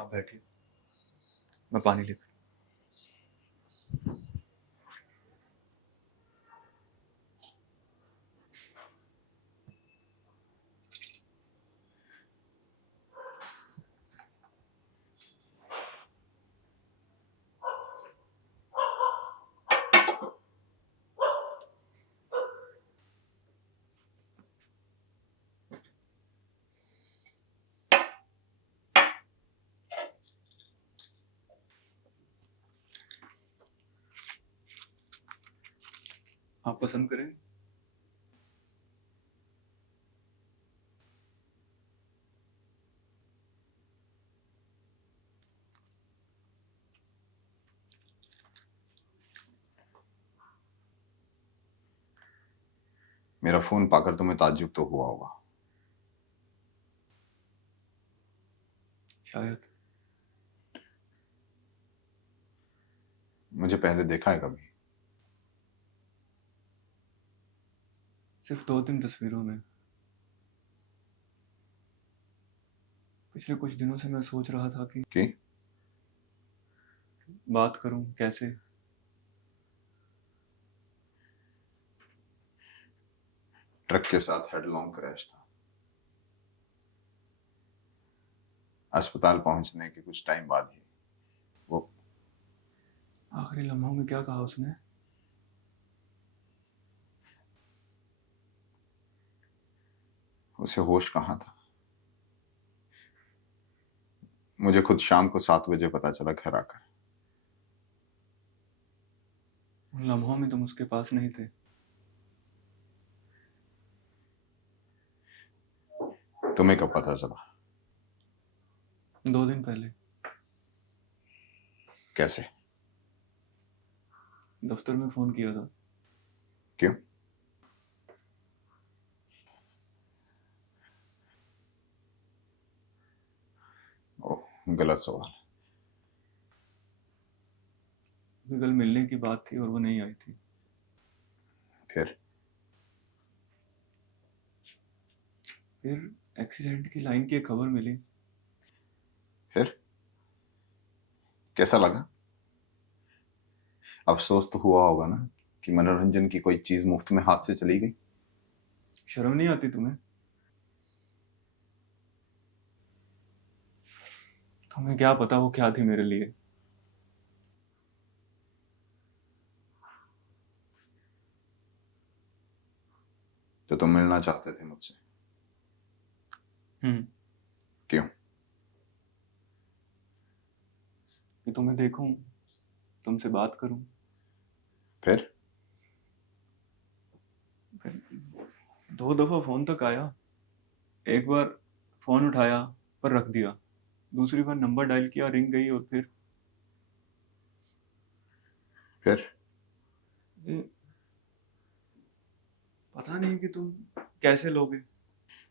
आप बैठिए, मैं पानी लेकर। आप पसंद करें? मेरा फोन पाकर तुम्हें ताज्जुब तो हुआ होगा। शायद। मुझे पहले देखा है कभी? सिर्फ 2-3 तस्वीरों में। पिछले कुछ दिनों से मैं सोच रहा था कि कि बात करूं कैसे। ट्रक के साथ हेडलॉन्ग क्रैश था। अस्पताल पहुंचने के कुछ टाइम बाद ही वो आखिरी लम्हों में क्या कहा उसने? उसे होश कहाँ था। मुझे खुद शाम को 7 बजे पता चला घर आकर। उन लम्हों में तुम उसके पास नहीं थे। तुम्हें कब पता चला? 2 दिन पहले। कैसे? दफ्तर में फोन किया था। क्यों? ओह, गलत सवाल। क्योंकि कल मिलने की बात थी और वो नहीं आई थी। फिर फिर एक्सीडेंट की लाइन की एक खबर मिली। फिर कैसा लगा? अफसोस तो हुआ होगा ना कि मनोरंजन की कोई चीज मुफ्त में हाथ से चली गई। शर्म नहीं आती तुम्हें? तुम्हें क्या पता वो क्या थी मेरे लिए। तो तुम मिलना चाहते थे मुझसे? हम्म। क्यों? कि तुम्हें देखूं, तुमसे बात करूं। फिर 2 दफा फोन तक आया। एक बार फोन उठाया पर रख दिया। दूसरी बार नंबर डायल किया, रिंग गई और फिर फिर ये पता नहीं कि तुम कैसे लोगे।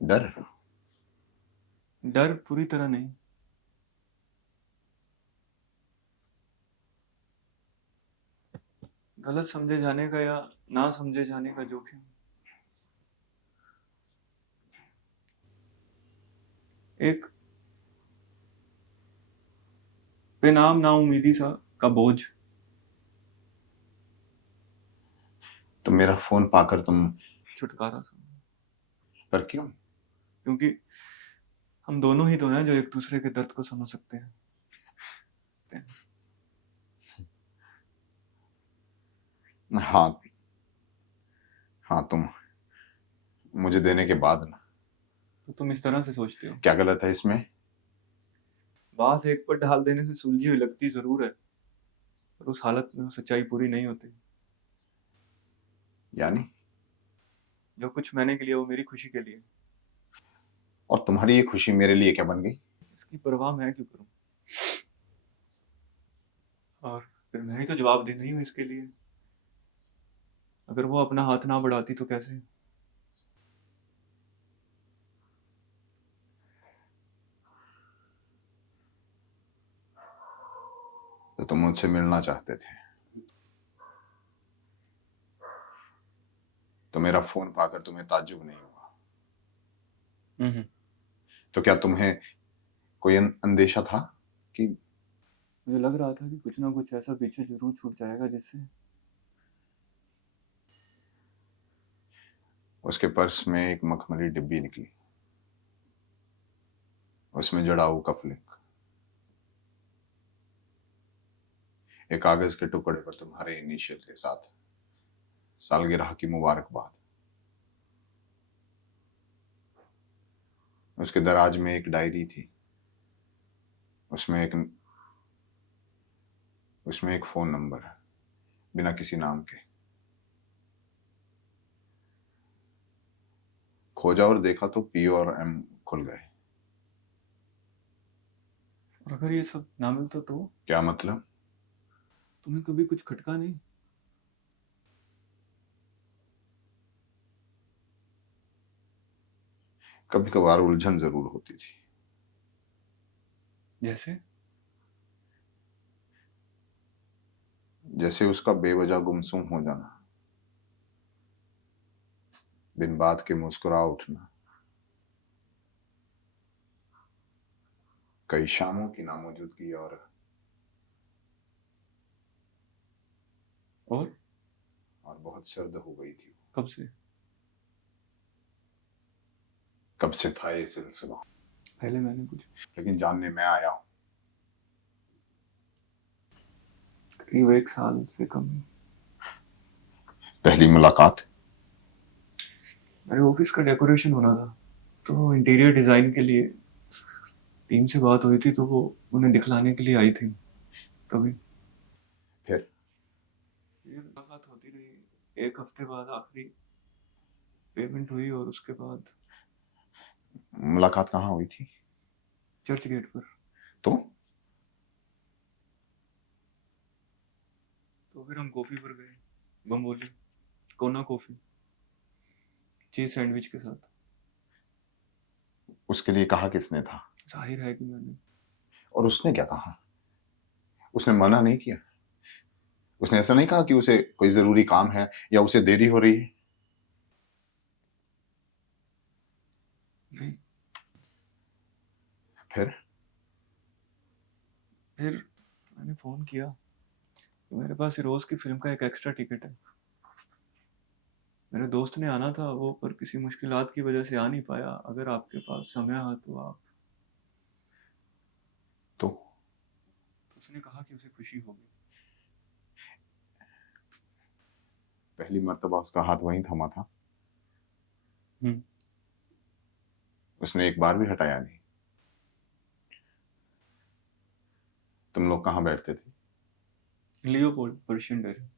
डर? डर पूरी तरह नहीं। गलत समझे जाने का या ना समझे जाने का जोखिम। एक बेनाम नाउमीदी सा का बोझ। तो मेरा फोन पाकर तुम छुटकारा सा। पर क्यों? क्योंकि हम दोनों ही तो हैं जो एक दूसरे के दर्द को समझ सकते हैं। हाँ, हाँ, तुम मुझे देने के बाद ना। तो तुम इस तरह से सोचते हो। क्या गलत है इसमें? बात एक पर ढाल देने से सुलझी हुई लगती जरूर है, पर उस हालत में वो सच्चाई पूरी नहीं होती। यानी? जो कुछ मैंने के लिए वो मेरी खुशी के लिए। और तुम्हारी ये खुशी मेरे लिए क्या बन गई? इसकी परवाह मैं क्यों करूं? और फिर मैं ही तो जवाबदेह नहीं हूं इसके लिए। अगर वो अपना हाथ ना बढ़ाती तो कैसे। तो तुम मुझसे मिलना चाहते थे, तो मेरा फोन पाकर तुम्हें ताज्जुब नहीं हुआ? हम्म। तो क्या तुम्हें कोई अंदेशा था? कि मुझे लग रहा था कि कुछ ना कुछ ऐसा पीछे जरूर छूट जाएगा जिससे उसके पर्स में एक मखमली डिब्बी निकली, उसमें जड़ा हुआ कफलिंग, एक कागज के टुकड़े पर तुम्हारे इनिशियल के साथ सालगिरह की मुबारकबाद। उसके दराज में एक डायरी थी, उसमें एक फोन नंबर बिना किसी नाम के। खोजा और देखा तो पी और एम खुल गए। और अगर ये सब ना मिलता तो क्या मतलब? तुम्हें कभी कुछ खटका नहीं? कभी कभार उलझन जरूर होती थी। जैसे जैसे उसका बेवजह गुमसुम हो जाना, बिन बात के मुस्कुरा उठना, कई शामों की नामौजूदगी और बहुत सर्द हो गई थी। कब से? कब से था ये सिलसिला, पहले मैंने कुछ लेकिन जानने में आया करीब 1 साल से कम। पहली मुलाकात। मेरे ऑफिस का डेकोरेशन होना था, तो इंटीरियर डिजाइन के लिए टीम से बात हुई थी, तो वो उन्हें दिखलाने के लिए आई थी। तभी फिर ये मुलाकात होती रही। 1 हफ्ते बाद आखिरी पेमेंट हुई और उसके बाद मुलाकात कहाँ हुई थी? चर्च गेट पर। तो तो फिर हम कॉफी पर गए, बम्बोली कोना कॉफी, चीज सैंडविच के साथ। उसके लिए कहा किसने था? जाहिर है कि मैंने। और उसने क्या कहा? उसने मना नहीं किया? उसने ऐसा नहीं कहा कि उसे कोई जरूरी काम है या उसे देरी हो रही है? नहीं। फिर फिर मैंने फोन किया कि मेरे पास रोज की फिल्म का एक एक्स्ट्रा टिकट है। मेरे दोस्त ने आना था वो, पर किसी मुश्किलात की वजह से आ नहीं पाया। अगर आपके पास समय है तो आप। तो उसने कहा कि उसे खुशी होगी। पहली मर्तबा उसका हाथ वहीं थमा था? हम्म। उसने एक बार भी हटाया नहीं? तुम लोग कहाँ बैठते थे? Leopold Persian dairy.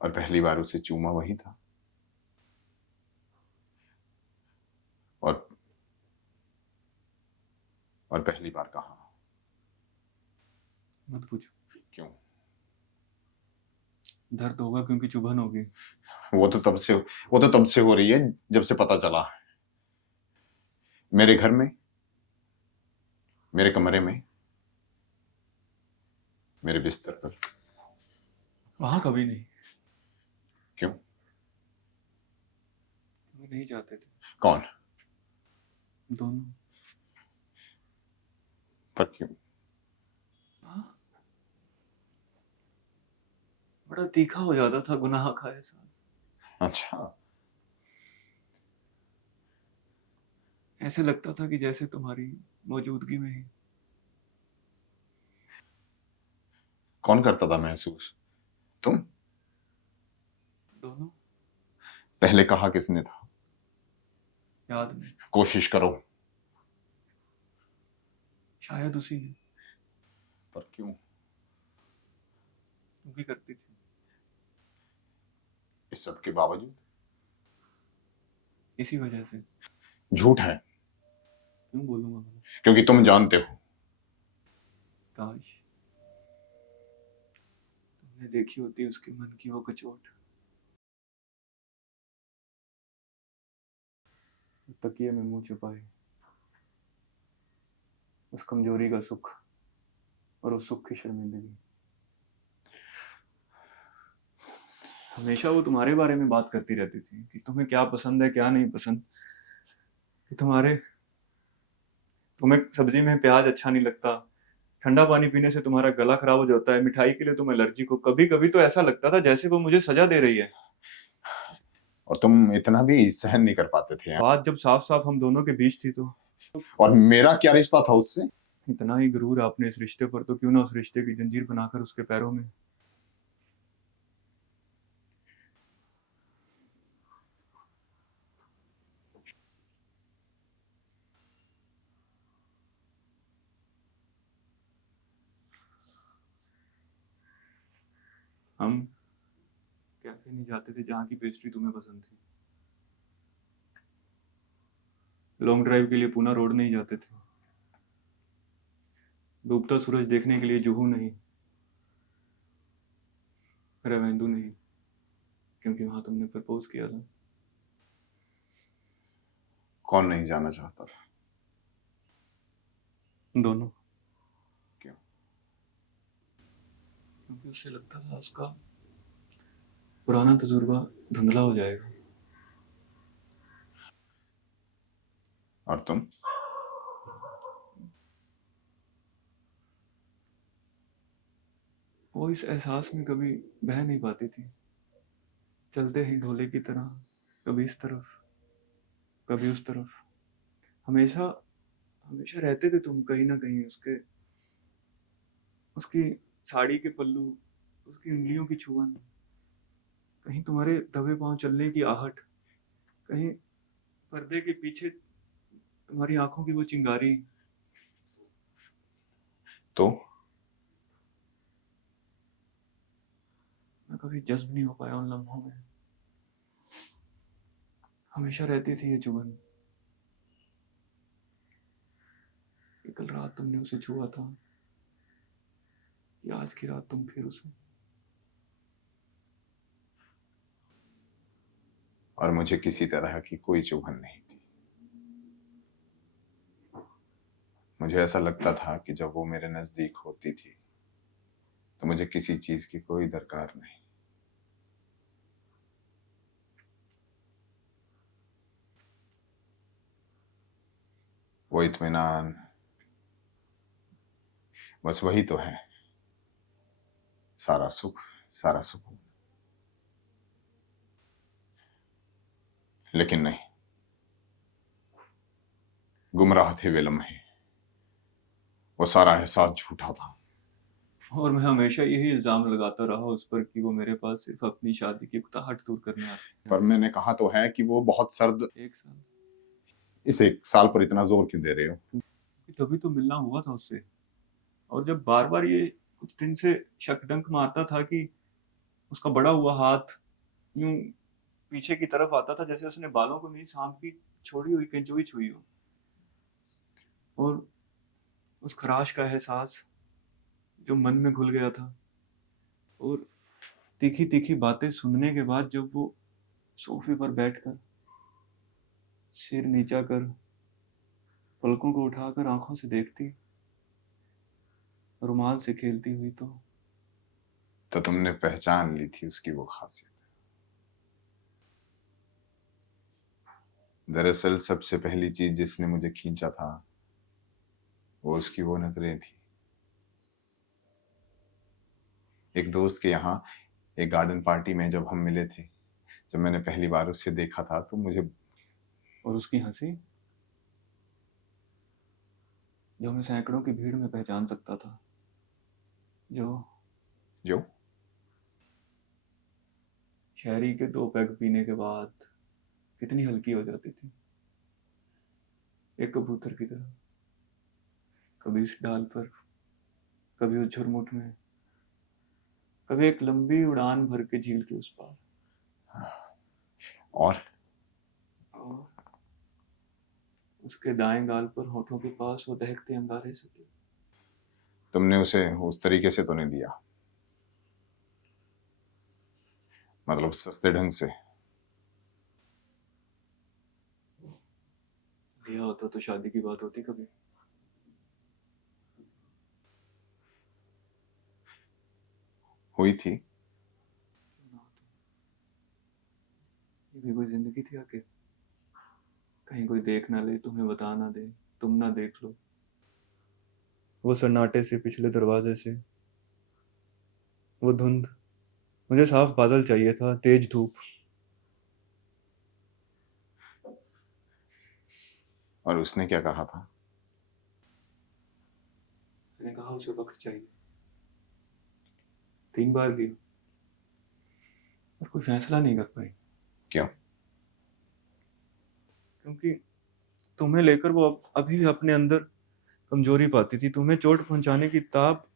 और पहली बार उसे चूमा वही था? और पहली बार कहाँ? मत पूछो। क्यों? दर्द होगा क्योंकि चुभन होगी। वो तो तब से हो रही है जब से पता चला। मेरे घर में, मेरे कमरे में, मेरे बिस्तर पर। वहां कभी नहीं। क्यों? वो नहीं चाहते थे। कौन? दोनों। पर क्यों? हाँ? बड़ा तीखा हो जाता था गुनाह का एहसास। अच्छा। ऐसे लगता था कि जैसे तुम्हारी मौजूदगी में ही। कौन करता था महसूस? तुम? दोनों। पहले कहा किसने था? याद नहीं। कोशिश करो। शायद उसी ने। पर क्यों? तुम भी करती थी। इस सब के बावजूद? इसी वजह से। झूठ है। क्यों बोलूंगा मैं? क्योंकि तुम जानते हो। काश तुमने देखी होती उसके मन की वो कचोट। तकिए में मुंह छुपाए, उस कमजोरी का सुख और उस सुख की शर्मिंदगी। हमेशा वो तुम्हारे बारे में बात करती रहती थी कि तुम्हें क्या पसंद है क्या नहीं पसंद, कि तुम्हारे तुम्हें सब्जी में प्याज अच्छा नहीं लगता, ठंडा पानी पीने से तुम्हारा गला खराब हो जाता है, मिठाई के लिए तुम एलर्जिक हो। कभी कभी तो ऐसा लगता था जैसे वो मुझे सजा दे रही है। और तुम इतना भी सहन नहीं कर पाते थे। बात जब साफ साफ हम दोनों के बीच थी तो और मेरा क्या रिश्ता था उससे? इतना ही गुरूर आपने इस रिश्ते पर, तो क्यों ना उस रिश्ते की जंजीर बनाकर उसके पैरों में। हम कैफे नहीं जाते थे जहाँ की पेस्ट्री तुम्हें पसंद थी, लॉन्ग ड्राइव के लिए पूना रोड नहीं जाते थे, डूबता सूरज देखने के लिए जुहू नहीं, रवेंदू नहीं, क्योंकि वहां तुमने प्रपोज किया था। कौन नहीं जाना चाहता था? दोनों। क्यों? क्योंकि उससे लगता था उसका पुराना तजुर्बा धुंधला हो जाएगा। और तुम? वो इस एहसास में कभी बह नहीं पाती थी, चलते ही ढोले की तरह, कभी इस तरफ कभी उस तरफ। हमेशा हमेशा रहते थे तुम कहीं ना कहीं, उसके उसकी साड़ी के पल्लू, उसकी उंगलियों की छुअन, कहीं तुम्हारे दबे पांव चलने की आहट, कहीं पर्दे के पीछे तुम्हारी आंखों की वो चिंगारी। तो मैं कभी जज्ब नहीं हो पाया उन लम्हों में। हमेशा रहती थी ये चुभन कि कल रात तुमने उसे छुआ था, कि आज की रात तुम फिर उसे। और मुझे किसी तरह की कोई चुभन नहीं थी। मुझे ऐसा लगता था कि जब वो मेरे नजदीक होती थी तो मुझे किसी चीज की कोई दरकार नहीं। वो इत्मीनान, बस वही तो है सारा सुख, सारा सुकून। लेकिन नहीं, गुमराह थे वे लम्हे, वो सारा एहसास झूठा था। और मैं हमेशा यही इल्जाम लगाता रहा उस पर कि वो मेरे पास सिर्फ अपनी शादी की उकताहट दूर करने आती पर है। मैंने कहा तो है कि वो बहुत सर्द। एक साल, इस एक साल पर इतना जोर क्यों दे रहे हो? तभी तो मिलना हुआ था उससे। और जब बार बार ये कुछ दिन से शक डंक मारता था कि उसका बड़ा हुआ हाथ यूं पीछे की तरफ आता था, जैसे उसने बालों को नहीं, सांप की छोड़ी हुई केंचुई छुई हो। और उस खराश का एहसास जो मन में घुल गया था, और तीखी तीखी बातें सुनने के बाद जब वो सोफे पर बैठकर सिर नीचा कर पलकों को उठाकर आंखों से देखती, रुमाल से खेलती हुई, तो तुमने पहचान ली थी उसकी वो खासियत। दरअसल सबसे पहली चीज जिसने मुझे खींचा था वो उसकी वो नजरें थी। एक दोस्त के यहाँ एक गार्डन पार्टी में जब हम मिले थे, जब मैंने पहली बार उसे देखा था तो मुझे। और उसकी हंसी जो मैं सैकड़ों की भीड़ में पहचान सकता था, जो जो शहरी के 2 पैग पीने के बाद कितनी हल्की हो जाती थी, एक कबूतर की तरह, कभी इस डाल पर, कभी उस झुरमुट में, कभी एक लंबी उड़ान भर के झील के उस पार। और और उसके दाएं गाल पर होठों के पास वो दहकते अंगारे से थे। तुमने उसे उस तरीके से तो नहीं दिया, मतलब सस्ते ढंग से। दिया होता तो शादी की बात होती कभी। हुई थी। ना होती। ये भी कोई जिंदगी थी आखिर? कहीं कोई देख ना ले, तुम्हें बता ना दे, तुम ना देख लो, वो सन्नाटे से पिछले दरवाजे से, वो धुंध। मुझे साफ बादल चाहिए था, तेज धूप। और उसने क्या कहा था? मैंने कहा उसे वक्त चाहिए। 3 बार भी, और कोई फैसला नहीं कर पाई। क्यों? क्योंकि तुम्हें लेकर वो अभी भी अपने अंदर कमजोरी पाती थी। तुम्हें चोट पहुंचाने की ताब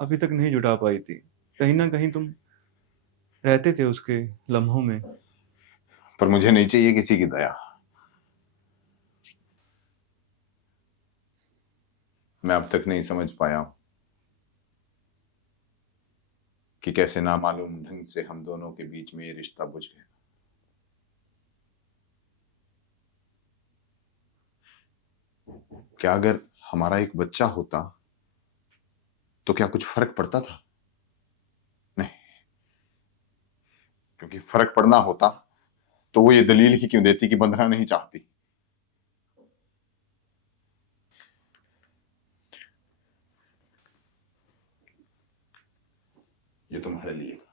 अभी तक नहीं जुटा पाई थी। कहीं ना कहीं तुम रहते थे उसके लम्हों में। पर मुझे नहीं चाहिए किसी की दया। मैं अब तक नहीं समझ पाया हूं कि कैसे नामालूम ढंग से हम दोनों के बीच में ये रिश्ता बुझ गया। क्या अगर हमारा एक बच्चा होता तो क्या कुछ फर्क पड़ता था? नहीं, क्योंकि फर्क पड़ना होता तो वो ये दलील ही क्यों देती कि बंधना नहीं चाहती। ये तुम्हारे लिए था।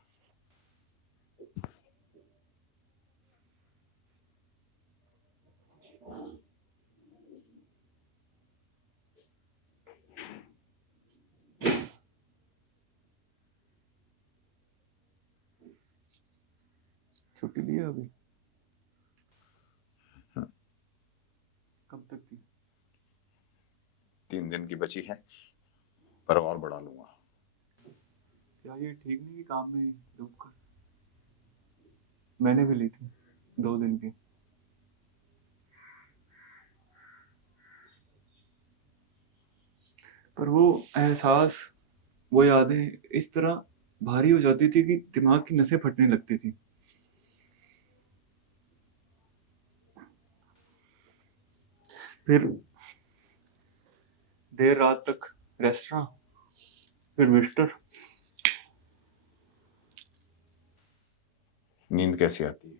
छुट्टी लिया अभी? कब तक की? 3 दिन की बची है, पर और बढ़ा लूंगा। क्या ये ठीक नहीं कि काम में डूब कर? मैंने भी ली थी 2 दिन की। पर वो एहसास, वो यादें इस तरह भारी हो जाती थी कि दिमाग की नसें फटने लगती थी। फिर देर रात तक रेस्टोरेंट, फिर मिस्टर। नींद कैसी आती है?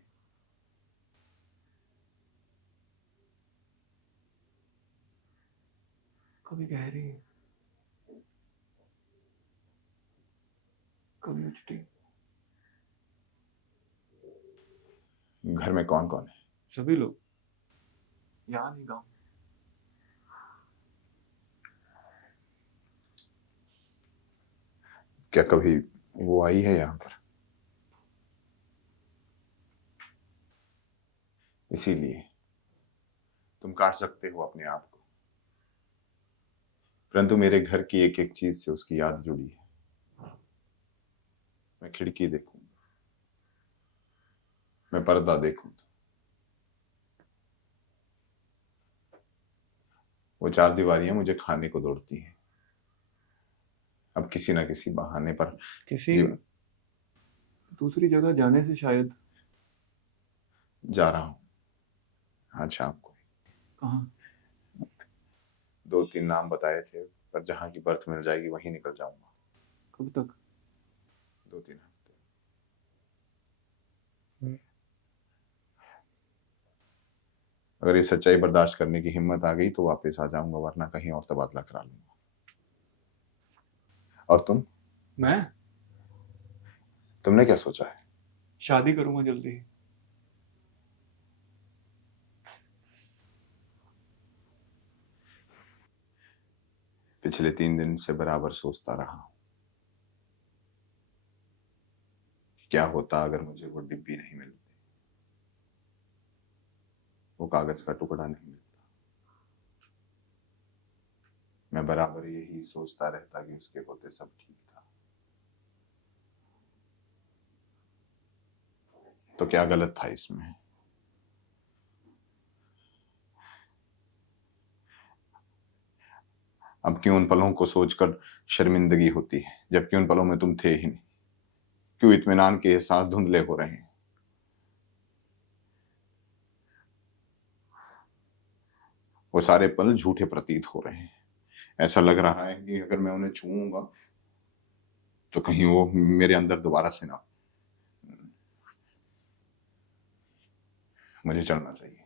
कभी गहरी, कभी उचटी। घर में कौन कौन है? सभी लोग, यहाँ नहीं, गाँव। क्या कभी वो आई है यहां पर? इसीलिए तुम काट सकते हो अपने आप को, परंतु मेरे घर की एक एक चीज से उसकी याद जुड़ी है। मैं खिड़की देखूं, मैं पर्दा देखूं तो वो 4 दीवारियां मुझे खाने को दौड़ती हैं। अब किसी ना किसी बहाने पर किसी ये दूसरी जगह जाने से शायद। जा रहा हूं आज शाम को। कहाँ? 2-3 नाम बताए थे, पर जहां की बर्थ मिल जाएगी वहीं निकल जाऊंगा। कब तक? 2-3 हफ्ते। अगर ये सच्चाई बर्दाश्त करने की हिम्मत आ गई तो वापस आ जाऊंगा, वरना कहीं और तबादला करा लूंगा। और मैं तुमने क्या सोचा है? शादी करूंगा जल्दी ही। पिछले 3 दिन से बराबर सोचता रहा हूं, क्या होता अगर मुझे वो डिब्बी नहीं मिलती, वो कागज का टुकड़ा नहीं मिलता। मैं बराबर यही सोचता रहता कि उसके होते सब ठीक था। तो क्या गलत था इसमें? अब क्यों उन पलों को सोचकर शर्मिंदगी होती है, जबकि उन पलों में तुम थे ही नहीं? क्यों इत्मीनान के एहसास धुंधले हो रहे हैं? वो सारे पल झूठे प्रतीत हो रहे हैं। ऐसा लग रहा है कि अगर मैं उन्हें छूऊंगा तो कहीं वो मेरे अंदर दोबारा से ना। मुझे चलना चाहिए।